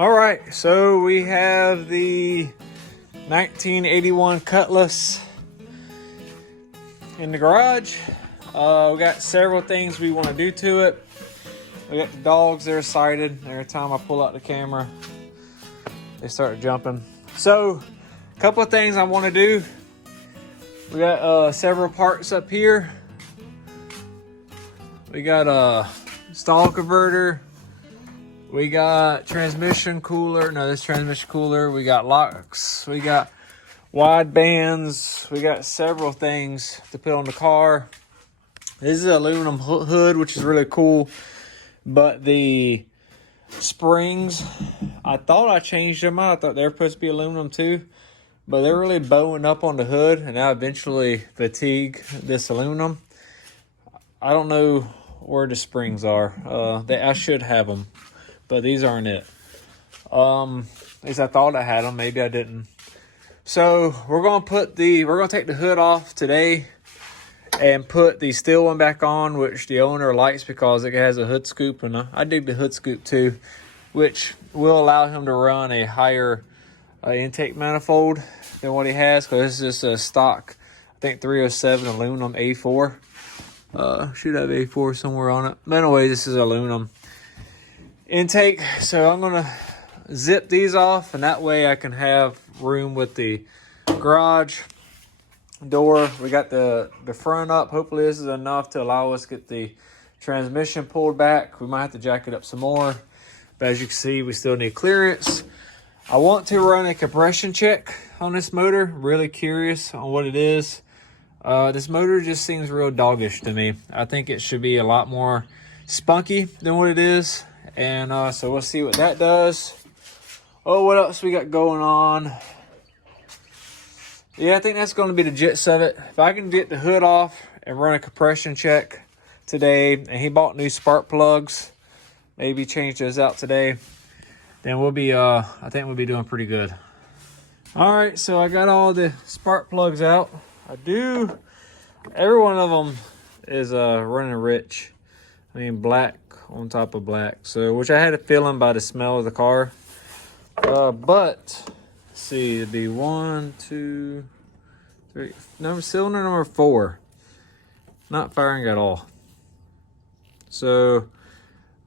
All right, so we have the 1981 Cutlass in the garage. We got several things we want to do to it. We got the dogs, they're excited. Every time I pull out the camera, they start jumping. So, a couple of things I want to do. We got several parts up here. We got a stall converter. We got transmission cooler. No, this transmission cooler. We got locks. We got wide bands. We got several things to put on the car. This is an aluminum hood, which is really cool. But the springs, I thought I changed them out. I thought they were supposed to be aluminum too. But they're really bowing up on the hood, and I eventually fatigue this aluminum. I don't know where the springs are. I should have them, but these aren't it. At least I thought I had them. Maybe I didn't. So we're gonna take the hood off today and put the steel one back on, which the owner likes because it has a hood scoop, and I dig the hood scoop too, which will allow him to run a higher intake manifold than what he has, because this is just a stock, I think 307 aluminum A4. Should have A4 somewhere on it. But anyway, this is aluminum intake. So I'm gonna zip these off, and that way I can have room with the garage door. We got the front up. Hopefully this is enough to allow us to get the transmission pulled back. We might have to jack it up some more, but as you can see, we still need clearance. I want to run a compression check on this motor. Really curious on what it is. This motor just seems real doggish to me. I think it should be a lot more spunky than what it is. And so we'll see what that does. Oh, what else we got going on? Yeah, I think that's going to be the gist of it. If I can get the hood off and run a compression check today, and he bought new spark plugs, maybe change those out today, then we'll be, I think we'll be doing pretty good. All right, so I got all the spark plugs out. Every one of them is running rich. I mean, black on top of black. So, which I had a feeling by the smell of the car. But, let's see, it'd be 1, 2, 3, cylinder number 4. Not firing at all. So,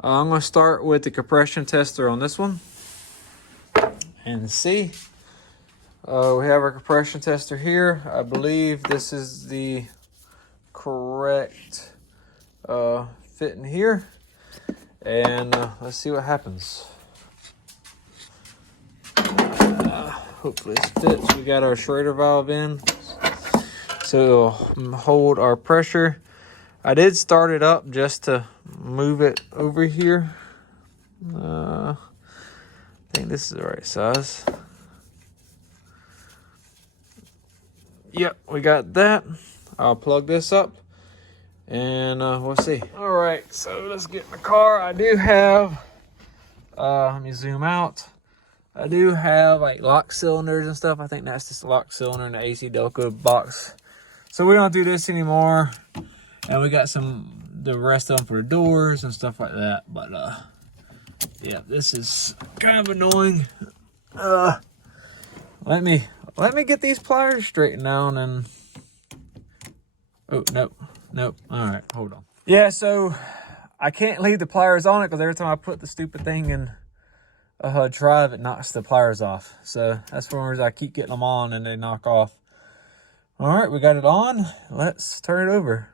I'm going to start with the compression tester on this one and see. We have our compression tester here. I believe this is the correct fit in here. And let's see what happens. Hopefully this fits. We got our Schrader valve in, so it'll hold our pressure. I did start it up just to move it over here. I think this is the right size. Yep, we got that. I'll plug this up and we'll see. All right, so let's get in the car. I do have, let me zoom out. I do have like lock cylinders and stuff. I think that's just a lock cylinder in the AC Delco box. So we don't do this anymore. And we got the rest of them for the doors and stuff like that. But yeah, this is kind of annoying. Let me get these pliers straightened down and, oh, nope. All right, hold on. Yeah, so I can't leave the pliers on it because every time I put the stupid thing in a drive, it knocks the pliers off. So that's one reason I keep getting them on and they knock off. All right, we got it on. Let's turn it over.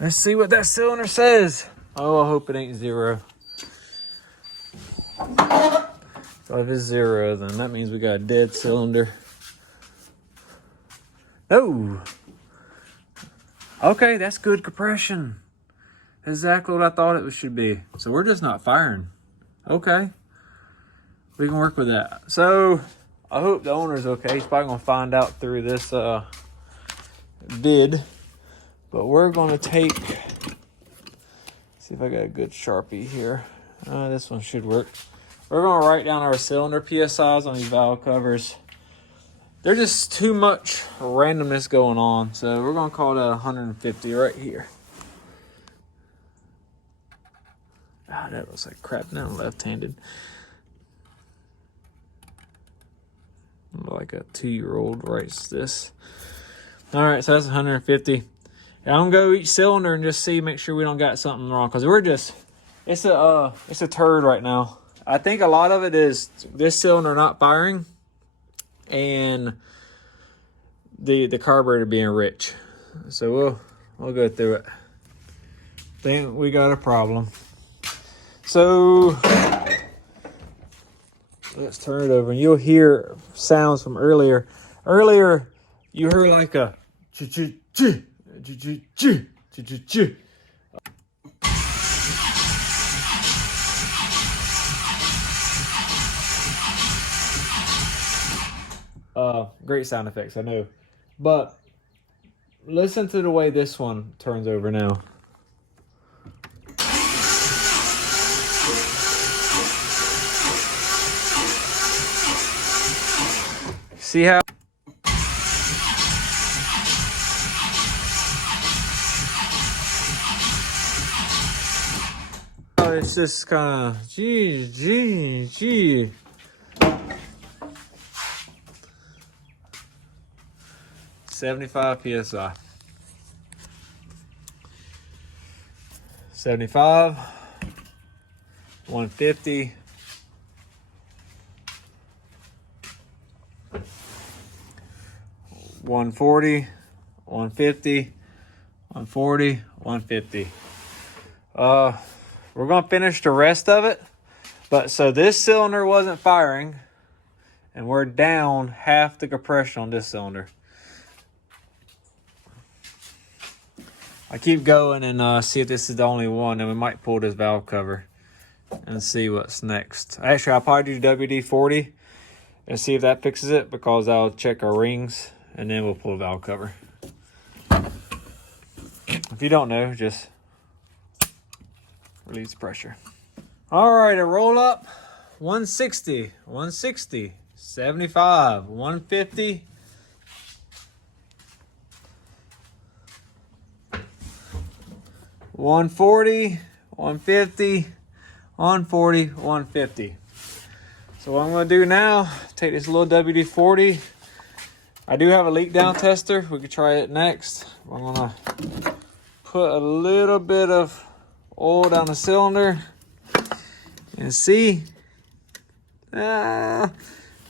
Let's see what that cylinder says. Oh, I hope it ain't 0. So if it's 0, then that means we got a dead cylinder. Oh! Okay, that's good compression. Exactly what I thought it should be. So we're just not firing. Okay. We can work with that. So I hope the owner's okay. He's probably gonna find out through this vid. But we're gonna take, see if I got a good Sharpie here. This one should work. We're gonna write down our cylinder PSIs on these valve covers. there's just too much randomness going on. So we're gonna call that 150 right here. Ah, that looks like crap. Now I'm left-handed. Like a 2-year-old writes this. All right, so that's 150. I'm gonna go each cylinder and just see, make sure we don't got something wrong, because we're just, it's a turd right now. I think a lot of it is this cylinder not firing and the carburetor being rich. So we'll go through it. Think we got a problem. So let's turn it over, and you'll hear sounds from earlier. Earlier, you heard like a ch-ch-ch, ch-ch-ch, ch-ch-ch. Great sound effects, I know. But listen to the way this one turns over now. See how it's just kind of gee. 75 psi. 75, 150, 140, 150, 140, 150. We're gonna finish the rest of it, but so this cylinder wasn't firing, and we're down half the compression on this cylinder. I keep going and see if this is the only one, and we might pull this valve cover and see what's next. Actually, I'll probably do WD-40 and see if that fixes it, because I'll check our rings and then we'll pull the valve cover. If you don't know, just release the pressure. All right, a roll up, 160, 160, 75, 150, 140, 150, 140, 150. So what I'm going to do now, take this little WD-40. I do have a leak down tester. We could try it next. I'm going to put a little bit of oil down the cylinder and see. All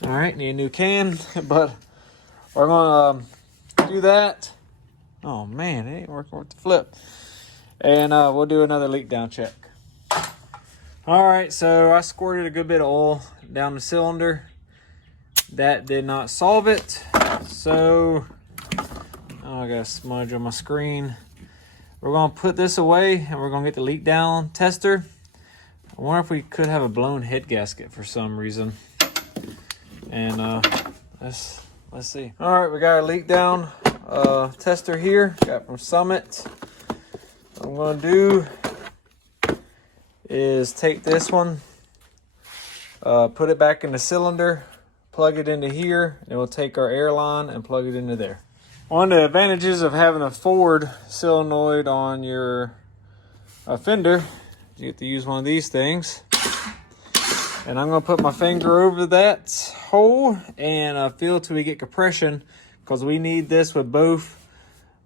right, need a new can, but we're going to do that. Oh man, it ain't working with the flip. And we'll do another leak down check. All right, so I squirted a good bit of oil down the cylinder. That did not solve it. So, I got a smudge on my screen. We're gonna put this away and we're gonna get the leak down tester. I wonder if we could have a blown head gasket for some reason. And let's see. All right, we got a leak down tester here. Got from Summit. What I'm going to do is take this one, put it back in the cylinder, plug it into here, and we'll take our air line and plug it into there. One of the advantages of having a forward solenoid on your fender, you get to use one of these things. And I'm going to put my finger over that hole and feel till we get compression, because we need this with both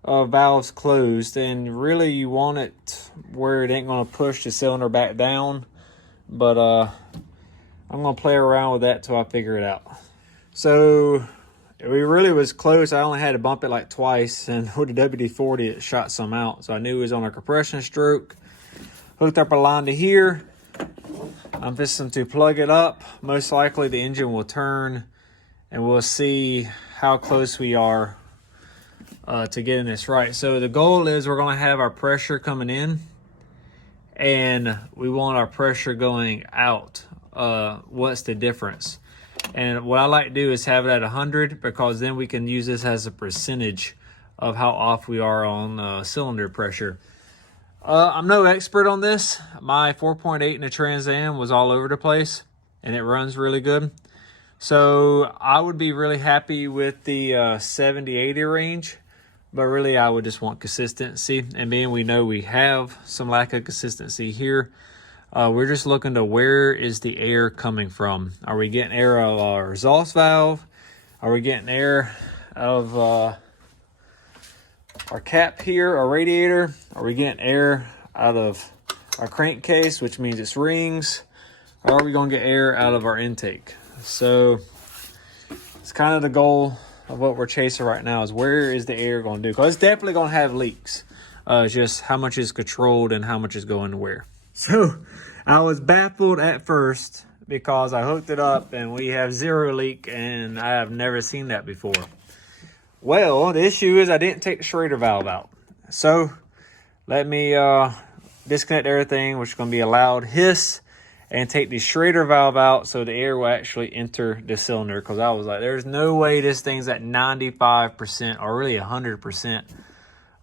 valves closed, and really you want it where it ain't going to push the cylinder back down, but I'm going to play around with that till I figure it out. So we really was close. I only had to bump it like twice, and with the WD-40 it shot some out, so I knew it was on a compression stroke. Hooked up a line to here. I'm fixing to plug it up. Most likely the engine will turn, and we'll see how close we are to getting this right. So the goal is we're going to have our pressure coming in, and we want our pressure going out. What's the difference? And what I like to do is have it at 100, because then we can use this as a percentage of how off we are on cylinder pressure. I'm no expert on this. My 4.8 in the Trans Am was all over the place, and it runs really good. So I would be really happy with the 70, 80 range, but really I would just want consistency. And being we know we have some lack of consistency here, we're just looking to where is the air coming from? Are we getting air out of our exhaust valve? Are we getting air out of our cap here, our radiator? Are we getting air out of our crankcase, which means it's rings? Or are we going to get air out of our intake? So it's kind of the goal of what we're chasing right now, is where is the air going to do? Because it's definitely going to have leaks. It's just how much is controlled and how much is going to where. So I was baffled at first because I hooked it up and we have 0 leak, and I have never seen that before. Well, the issue is I didn't take the Schrader valve out. So let me disconnect everything, which is going to be a loud hiss, and take the Schrader valve out so the air will actually enter the cylinder. Because I was like, there's no way this thing's at 95% or really 100%.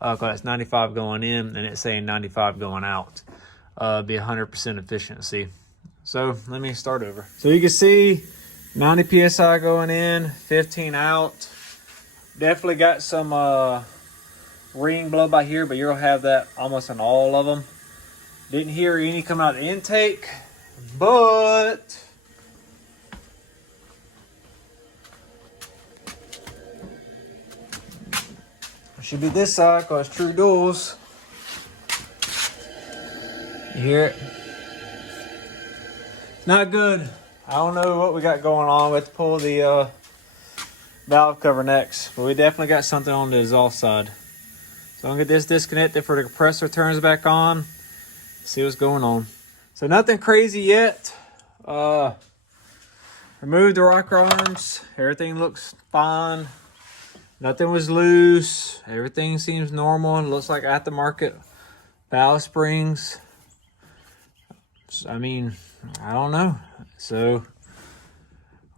Because it's 95 going in and it's saying 95 going out. Be 100% efficiency. So let me start over. So you can see 90 PSI going in, 15 out. Definitely got some ring blow by here, but you'll have that almost on all of them. Didn't hear any come out of the intake. But it should be this side because true duals. You hear it? Not good. I don't know what we got going on. We have to pull the valve cover next, but we definitely got something on the exhaust side. So I'm gonna get this disconnected for the compressor turns back on. See what's going on. So nothing crazy yet. Removed the rocker arms. Everything looks fine. Nothing was loose. Everything seems normal. It looks like aftermarket valve springs. I mean, I don't know. So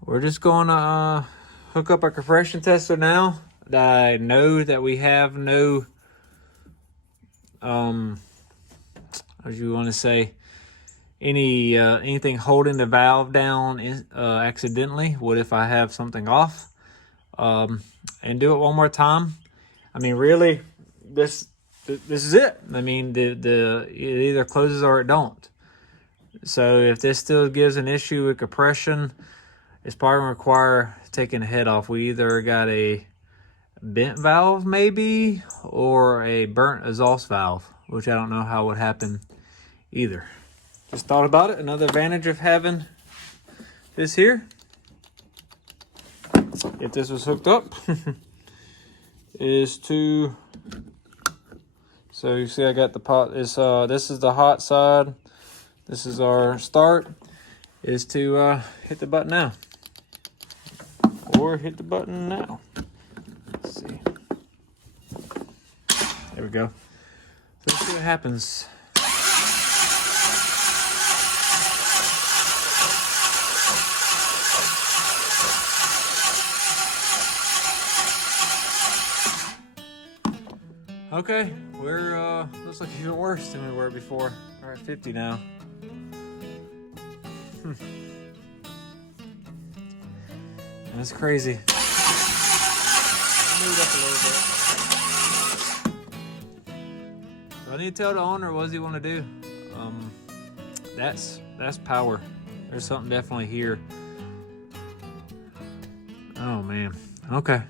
we're just going to hook up our compression tester now. I know that we have no, as you want to say, anything holding the valve down accidentally. What if I have something off? And do it one more time. I mean, really, this is it. I mean, it either closes or it don't. So if this still gives an issue with compression, it's probably going to require taking the head off. We either got a bent valve maybe, or a burnt exhaust valve, which I don't know how would happen either. Just thought about it. Another advantage of having this here, if this was hooked up, is to, so you see I got the pot, this is the hot side, this is our start, is to hit the button now, or hit the button now. Let's see. There we go. So let's see what happens. Okay, we're looks like even worse than we were before. We're at 50 now. That's crazy. Move up a little bit. I need to tell the owner what does he want to do. That's power. There's something definitely here. Oh man. Okay.